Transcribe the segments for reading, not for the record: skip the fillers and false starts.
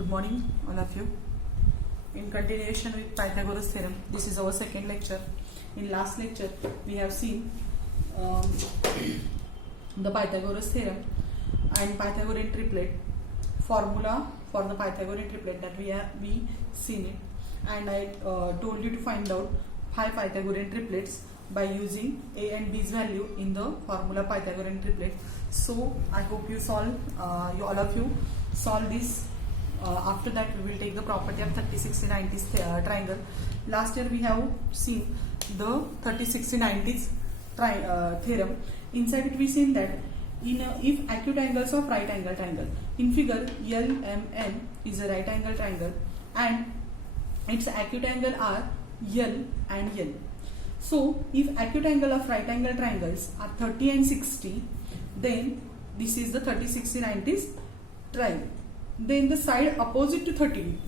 Good morning, all of you. In continuation with Pythagoras theorem, this is our second lecture. In last lecture, we have seen the Pythagoras theorem and Pythagorean triplet formula for the Pythagorean triplet that we seen it, and I told you to find out 5 Pythagorean triplets by using a and b's value in the formula Pythagorean triplet. So I hope you solve, all of you solve this. After that we will take the property of 30, 60, 90s triangle. Last year we have seen the 30, 60, 90s theorem. Inside it we seen that if acute angles of right angle triangle, in figure LMN is a right angle triangle and its acute angle are L and L. So if acute angle of right angle triangles are 30 and 60, then this is the 30, 60, 90s triangle. Then the side opposite to 30 degree,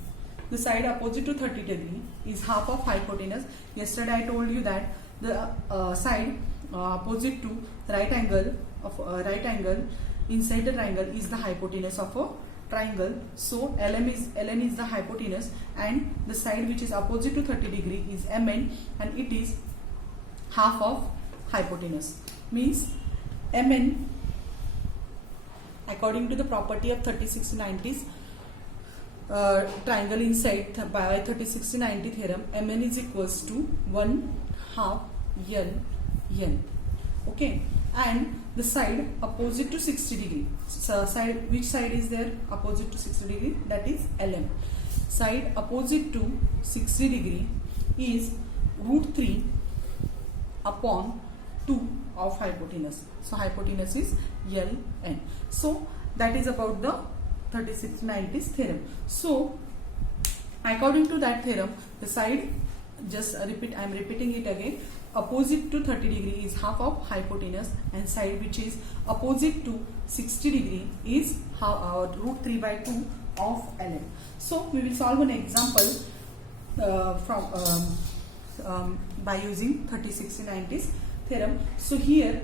the side opposite to 30 degree is half of hypotenuse. Yesterday I told you that the side opposite to right angle of right angle inside the triangle is the hypotenuse of a triangle. So ln is the hypotenuse and the side which is opposite to 30 degree is mn, and it is half of hypotenuse. Means mn, according to the property of 30, 60, 90s triangle inside by 30, 60, 90 theorem, mn is equals to 1/2 n. Okay, and the side opposite to 60 degree, so side, which side is there opposite to 60 degree, that is lm. Side opposite to 60 degree is √3 upon 2 of hypotenuse. So hypotenuse is Ln. So that is about the 36 90s theorem. So according to that theorem, the side, just repeat, I am repeating it again, opposite to 30 degree is half of hypotenuse, and side which is opposite to 60 degree is √3 by 2 of Ln. So we will solve an example by using 30, 60, 90s theorem. So here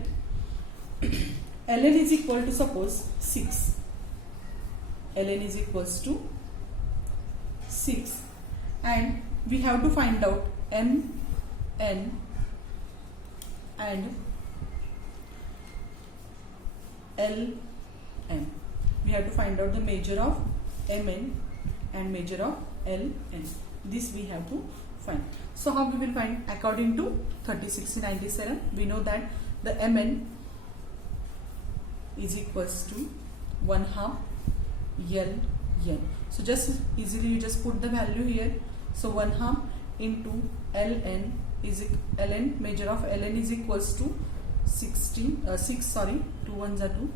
ln is equal to, suppose 6. Ln is equals to 6, and we have to find out mn and ln. We have to find out the measure of mn and measure of ln. This we have to find. So how we will find? According to 30, 60, 90 theorem, we know that the mn is equals to 1/2 Ln. So just easily you just put the value here. So 1/2 into ln is ln, measure of ln is equals to 6, 2 1s are 2,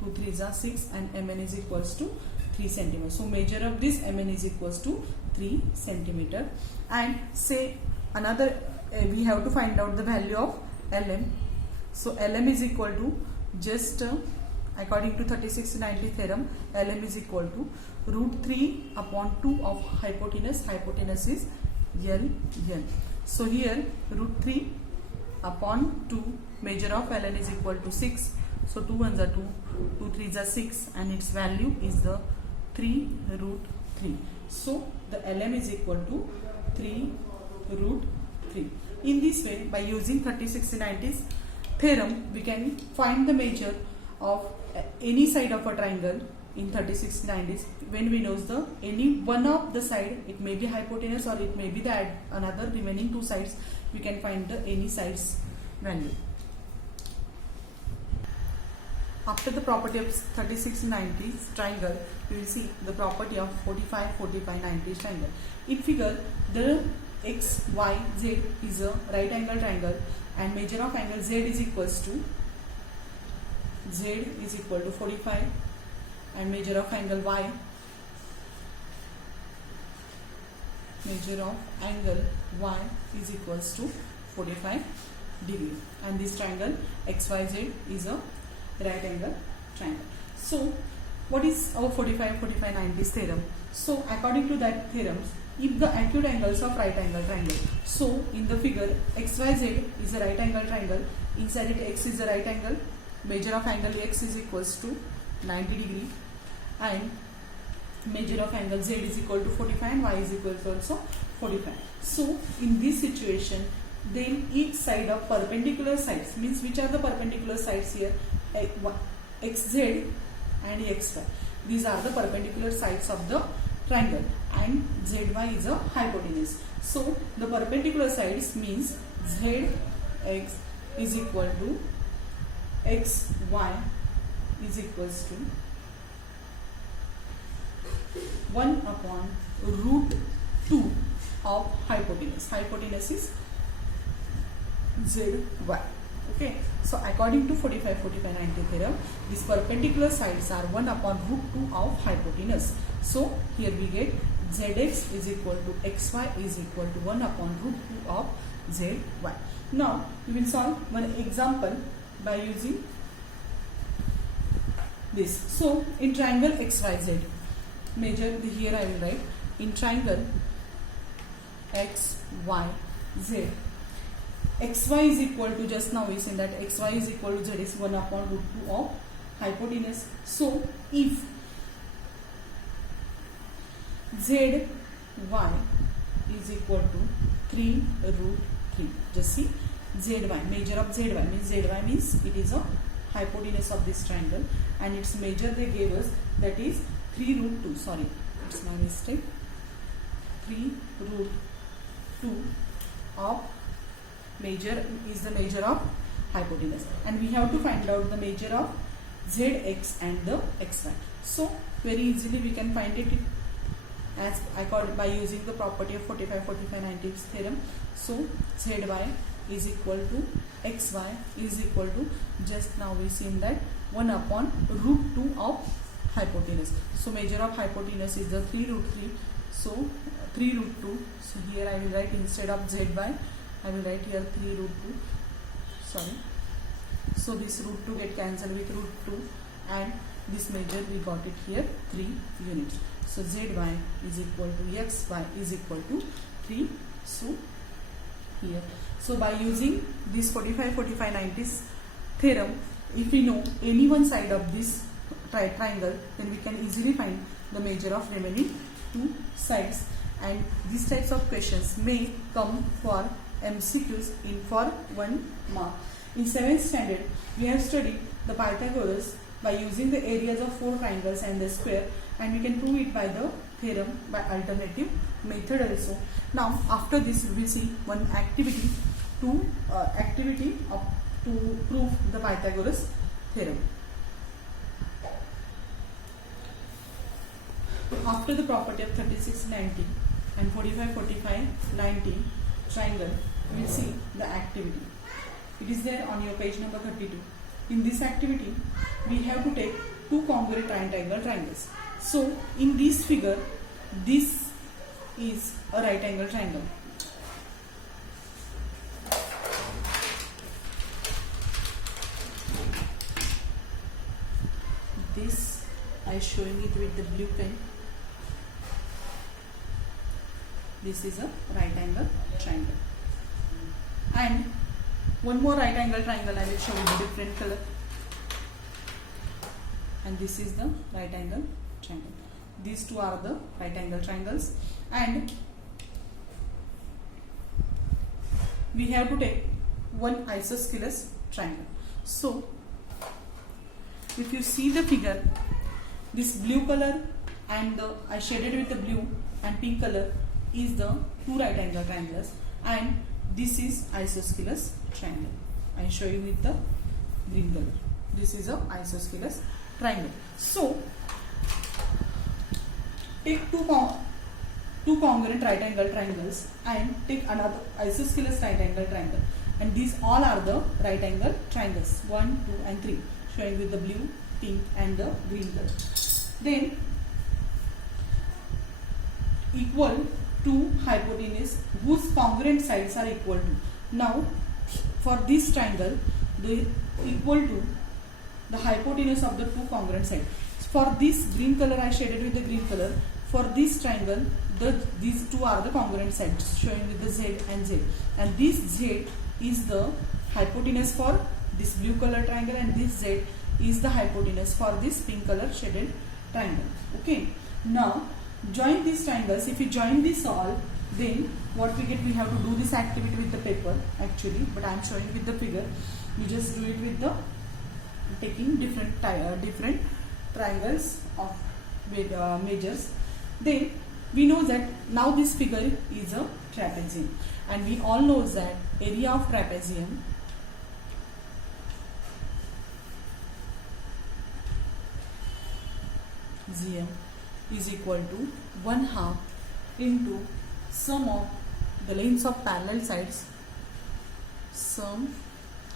2 3s are 6, and mn is equals to 3 centimeter. So measure of this mn is equals to 3 centimeter. And say another, we have to find out the value of lm. So lm is equal to, just according to 30, 60, 90 theorem, lm is equal to √3 upon 2 of hypotenuse. Hypotenuse is Ln. So here √3 upon 2, measure of ln is equal to 6. So 2 1s are 2, 2 3s are 6, and its value is the 3√3. So the lm is equal to 3√3. In this way, by using 30, 60, 90s theorem, we can find the measure of any side of a triangle in 30, 60, 90s. When we know the any one of the side, it may be hypotenuse or it may be the another remaining 2 sides, we can find the any side's value. After the property of 30, 60, 90s triangle, we will see the property of 45, 45, 90s triangle. In figure, the x, y, z is a right angle triangle, and measure of angle z is equals to 45, and measure of angle y, measure of angle y is equals to 45 degree, and this triangle xyz is a right angle triangle. So what is our 45, 45, 90s theorem? So according to that theorem, if the acute angles of right angle triangle, so in the figure xyz is a right angle triangle, inside it x is a right angle, measure of angle x is equals to 90 degree, and measure of angle Z is equal to 45 and Y is equal to also 45. So in this situation, then each side of perpendicular sides, means which are the perpendicular sides here, XZ and XY. These are the perpendicular sides of the triangle, and ZY is a hypotenuse. So the perpendicular sides means ZX is equal to XY is equals to 1 upon root 2 of hypotenuse. Hypotenuse is ZY. Okay, so according to 45-45-90 theorem, these perpendicular sides are 1 upon root 2 of hypotenuse. So here we get Zx is equal to Xy is equal to 1 upon root 2 of Zy. Now we will solve one example by using this. So in triangle XYZ, measure here I will write in triangle XYZ. XY is equal to, just now we said that XY is equal to Z is 1 upon root 2 of hypotenuse. So if ZY is equal to 3 root 3, just see ZY, measure of ZY means it is a hypotenuse of this triangle, and its measure they gave us, that is 3 root 2, sorry, it's my mistake, 3 root 2 of measure is the measure of hypotenuse, and we have to find out the measure of Zx and the Xy. So very easily we can find it as I call it by using the property of 45-45-90 theorem. So Zy is equal to Xy is equal to, just now we seen that 1 upon root 2 of hypotenuse. So measure of hypotenuse is the 3 root 3. So 3 root 2. So here I will write, instead of Zy, I will write here 3 root 2. Sorry. So this root 2 get cancelled with root 2, and this measure we got it here 3 units. So Zy is equal to Xy is equal to 3. So here. So by using this 45-45-90 theorem, if we know any one side of this triangle, then we can easily find the measure of remaining two sides. And these types of questions may come for MCQs in for 1 mark. In 7th standard, we have studied the Pythagoras by using the areas of 4 triangles and the square, and we can prove it by the theorem by alternative method also. Now after this we will see one activity to prove the Pythagoras theorem. After the property of 36-90 and 45-45-90 triangle, we will see the activity. It is there on your page number 32. In this activity, we have to take 2 congruent triangles. So in this figure, this is a right angle triangle. This I am showing it with the blue pen. This is a right angle triangle. And one more right angle triangle I will show you the different color. And this is the right angle triangle. These two are the right angle triangles, and we have to take one isosceles triangle. So if you see the figure, this blue color and I shaded with the blue and pink color is the 2 right angle triangles, and this is isosceles triangle. I show you with the green color. This is a isosceles triangle. So take two congruent right angle triangles and take another isosceles right angle triangle, and these all are the right angle triangles 1, 2 and 3, showing with the blue, pink and the green color. Then equal to hypotenuse whose congruent sides are equal to. Now for this triangle, the equal to the hypotenuse of the 2 congruent sides. For this green color I shaded with the green color. For this triangle, these 2 are the congruent sides, showing with the Z and Z. And this Z is the hypotenuse for this blue color triangle, and this Z is the hypotenuse for this pink color shaded triangle. Okay. Now join these triangles. If you join this all, then what we get, we have to do this activity with the paper actually, but I am showing with the figure. You just do it with the taking different triangles of with measures. Then we know that now this figure is a trapezium, and we all know that area of trapezium is equal to 1/2 into sum of the lengths of parallel sides, sum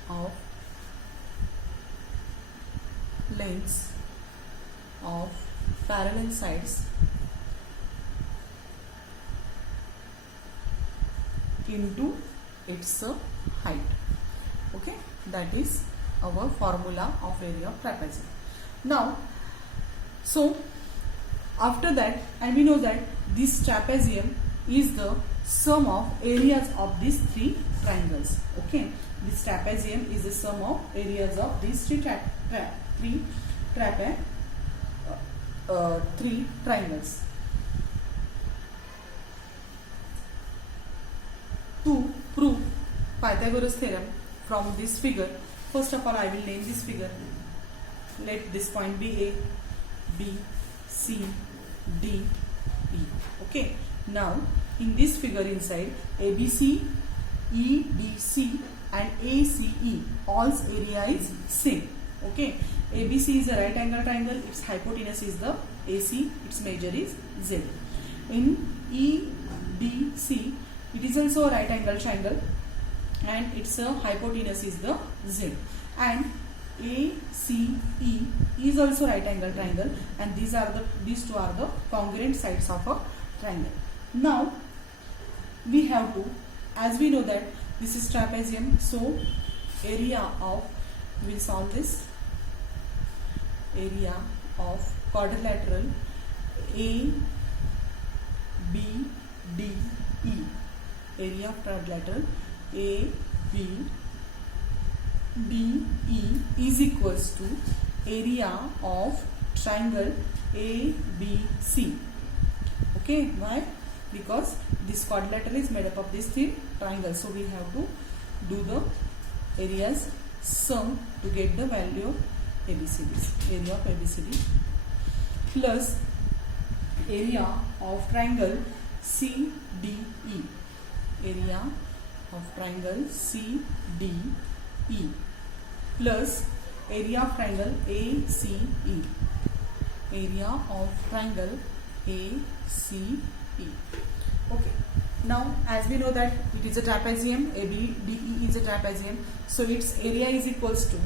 of lengths of parallel sides into its height. Okay, that is our formula of area of trapezium. Now, so after that, and we know that this trapezium is the sum of areas of these three triangles. Okay, this trapezium is the sum of areas of these three triangles. To prove Pythagoras theorem from this figure, first of all I will name this figure. Let this point be A, B, C, D, E. Okay. Now in this figure inside, ABC, EDC and ACE, all's area is same. Okay. ABC is a right angle triangle. Its hypotenuse is the AC. Its measure is Z. In EDC, it is also a right angle triangle, and its hypotenuse is the Z. And ACE is also right angle triangle, and these two are the congruent sides of a triangle. Now we have to, as we know that this is trapezium, so area of, we will solve this, area of quadrilateral A, B, D, E. Area of quadrilateral A, B, D, E is equals to area of triangle ABC. Okay, why? Because this quadrilateral is made up of these three triangles, so we have to do the areas sum to get the value of ABCD. Area of ABCD plus area of triangle CDE. Area of triangle CDE plus area of triangle ACE. Area of triangle ACE. Okay. Now, as we know that it is a trapezium, ABDE is a trapezium, so its area is equals to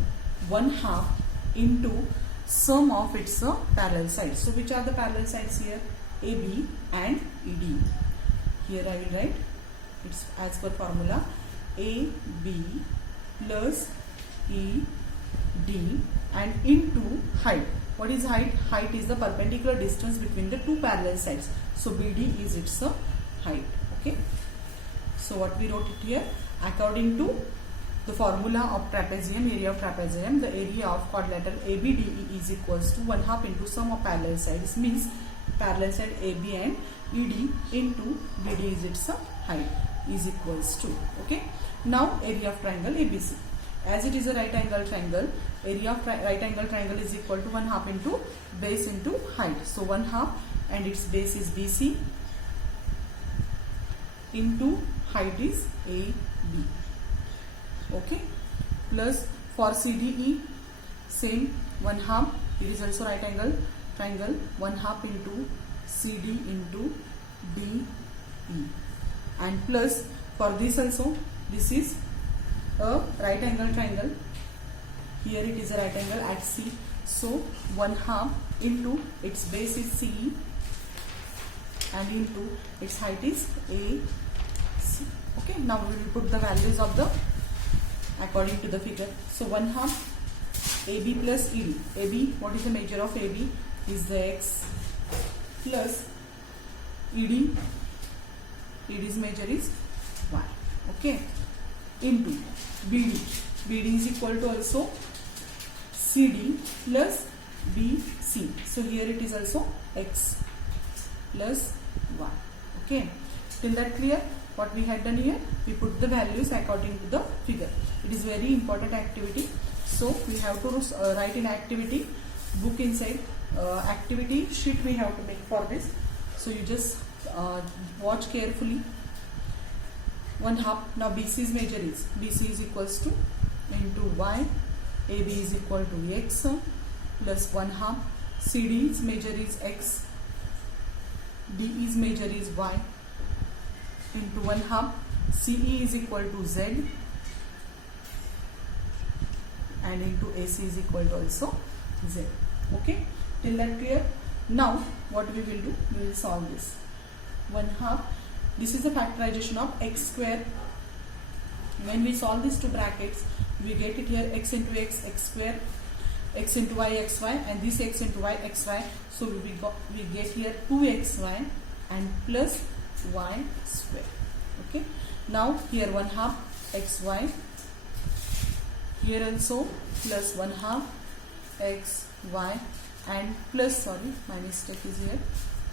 1/2 into sum of its parallel sides. So, which are the parallel sides here? AB and ED. Here I will write, it's as per formula, AB plus ED and into height. What is height? Height is the perpendicular distance between the two parallel sides. So BD is its height. Okay. So what we wrote it here, according to the formula of trapezium, area of trapezium, the area of quadrilateral ABDE is equals to 1/2 into sum of parallel sides, means parallel side AB and ED into BD is its height, is equals to. Okay. Now area of triangle ABC. As it is a right angle triangle, area of right angle triangle is equal to 1/2 into base into height. So 1/2 and its base is BC into height is AB. Okay. Plus for CDE, same 1/2. It is also right angle triangle. 1/2 into CD into DE. And plus for this also, this is a right angle triangle. Here it is a right angle at C. So 1/2 into its base is CE and into its height is AC. Okay. Now we will put the values of the according to the figure. So 1/2 AB plus ED. AB, what is the measure of AB? Is the X plus ED. ED's measure is Y. Okay. Into BD. BD is equal to also CD plus BC. So here it is also X. plus y. Okay, till that clear? What we had done here, we put the values according to the figure. It is very important activity. So we have to write in activity book inside activity sheet we have to make for this. So you just watch carefully. 1/2. Now BC's measure is BC is equals to into y, AB is equal to x plus 1/2. CD's measure is x, DE's measure is y into 1/2. CE is equal to z and into AC is equal to also z. Okay, till that clear? Now what we will do, we will solve this. 1/2. This is the factorization of x square. When we solve these two brackets, we get it here x into x, x square, x into y, xy, and this x into y, xy. So we get here 2xy and plus y square. Okay. Now here 1/2 xy. Here also plus 1/2 x y and plus, sorry, my mistake is here,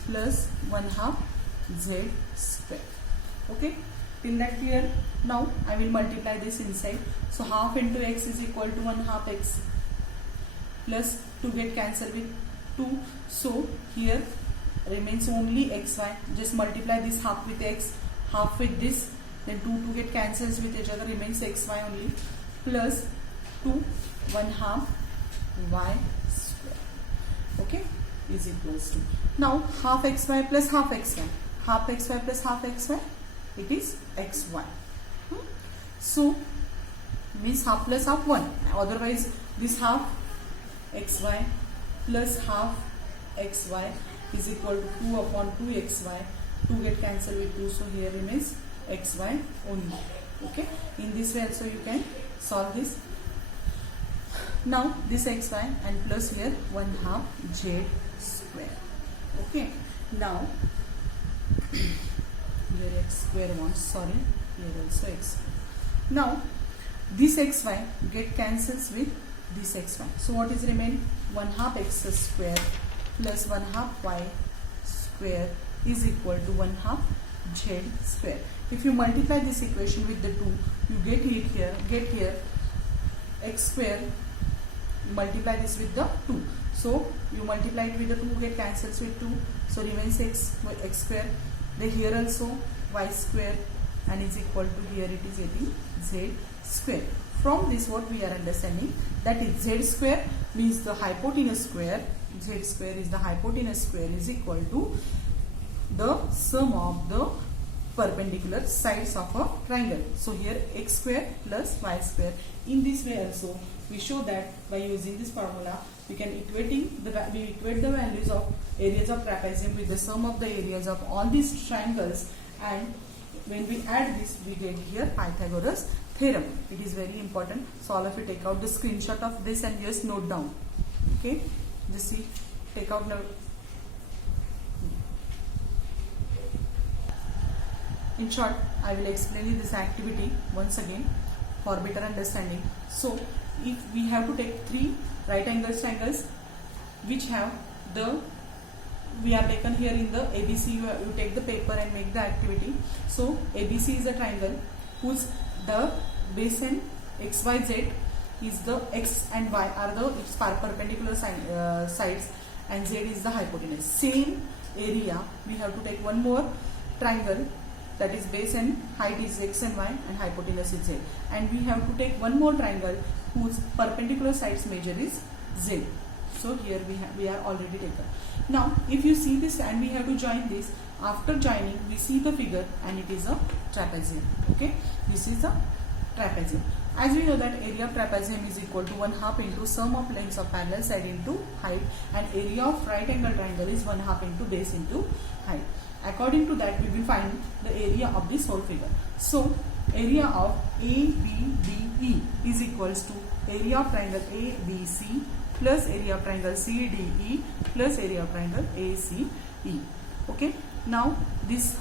plus 1/2 z square. Okay, till that clear? Now I will multiply this inside. So half into x is equal to 1/2 x plus 2 get cancelled with 2. So here remains only xy. Just multiply this half with x, half with this, then 2 get cancels with each other, remains xy only, plus 2 1/2 y square. Okay, is equals to, now half xy plus half xy, half xy plus half xy, it is xy. So means half plus half 1, otherwise this half xy plus half xy is equal to 2 upon 2 xy. 2 get cancelled with 2, so here remains xy only. Okay, in this way also you can solve this. Now this xy and plus here 1/2 z square. Okay, now here x square wants, sorry, here also x. Now this xy get cancels with this xy. So what is remain? 1/2 x square plus 1/2 y square is equal to 1/2 z square. If you multiply this equation with the 2, you get here x square. You multiply this with the 2. So you multiply it with the 2, get cancels with 2. So remains x square. Then here also y square and is equal to, here it is 18 z square. From this what we are understanding, that is z square means the hypotenuse square. Z square is the hypotenuse square is equal to the sum of the perpendicular sides of a triangle. So here x square plus y square. In this way also we show that by using this formula we can equate the values of areas of trapezium with the sum of the areas of all these triangles, and when we add this we get here Pythagoras theorem. It is very important. So all of you take out the screenshot of this and just note down. Okay, just see, take out now. In short, I will explain you this activity once again for better understanding. So if we have to take 3 right angle triangles which have the, we are taken here in the ABC, you take the paper and make the activity. So ABC is a triangle whose the base and XYZ is the x and y are the its perpendicular sides and z is the hypotenuse. Same area we have to take one more triangle, that is base and height is x and y and hypotenuse is z, and we have to take one more triangle whose perpendicular sides measure is z. So here we are already taken. Now if you see this and we have to join this, after joining we see the figure and it is a trapezium. Okay, this is a trapezium. As we know that area of trapezium is equal to 1/2 into sum of lengths of parallel side into height, and area of right angle triangle is 1/2 into base into height. According to that we will find the area of this whole figure. So area of ABDE is equals to area of triangle ABC plus area of triangle CDE plus area of triangle ACE. Okay, now this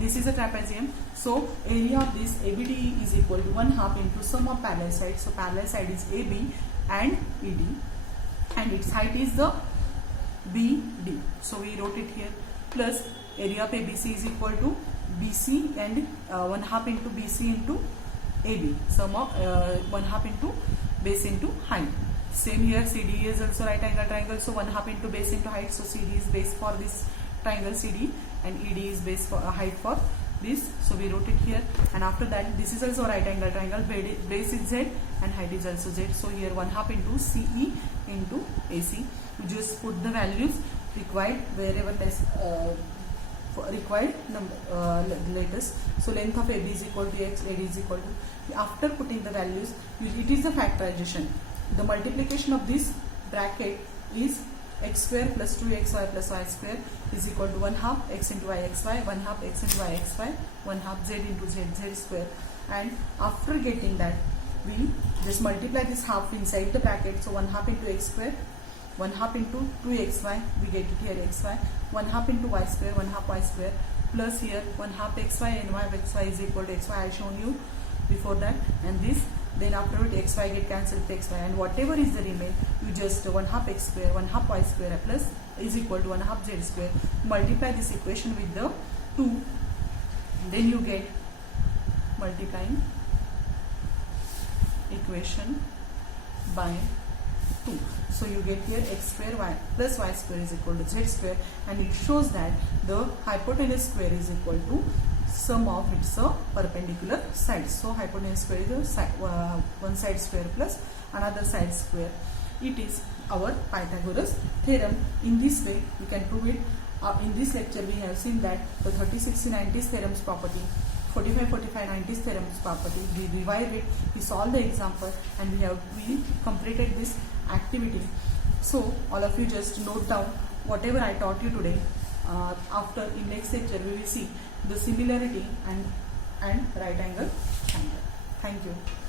is a trapezium. So area of this ABDE is equal to 1/2 into sum of parallel sides. So parallel side is AB and ED, and its height is the BD. So we wrote it here, plus area of ABC is equal to BC and 1/2 into BC into AB. Sum of 1/2 into base into height. Same here, CD is also right angle triangle, so 1/2 into base into height. So CD is base for this triangle CD and ED is base for height for this. So we wrote it here, and after that this is also right angle triangle. Base is Z and height is also Z. So here 1/2 into CE into AC. You just put the values required wherever required letters. So length of AB is equal to X, AD is equal to. After putting the values, it is the factorization. The multiplication of this bracket is x square plus 2xy plus y square is equal to 1/2 x into yxy, 1/2 x into yxy, 1/2 z into z square. And after getting that, we just multiply this half inside the bracket. So 1/2 into x square, 1/2 into 2xy, we get it here xy, 1/2 into y square, 1/2 y square, plus here 1/2 xy and yxy is equal to xy. I shown you before that, and this. Then after it xy get cancelled with xy, and whatever is the remain, you just 1/2 x square, 1/2 y square plus is equal to 1/2 z square. Multiply this equation with the 2, then you get multiplying equation by 2. So you get here x square y plus y square is equal to z square, and it shows that the hypotenuse square is equal to sum of its perpendicular sides. So hypotenuse square is one side square plus another side square. It is our Pythagoras theorem. In this way you can prove it. In this lecture we have seen that the 30, 60, 90s theorems property, 45, 45, 90s theorems property, we revived it, we solved the example, and we completed this activity. So all of you just note down whatever I taught you today. After in next lecture we will see the similarity and right angle triangle. Thank you.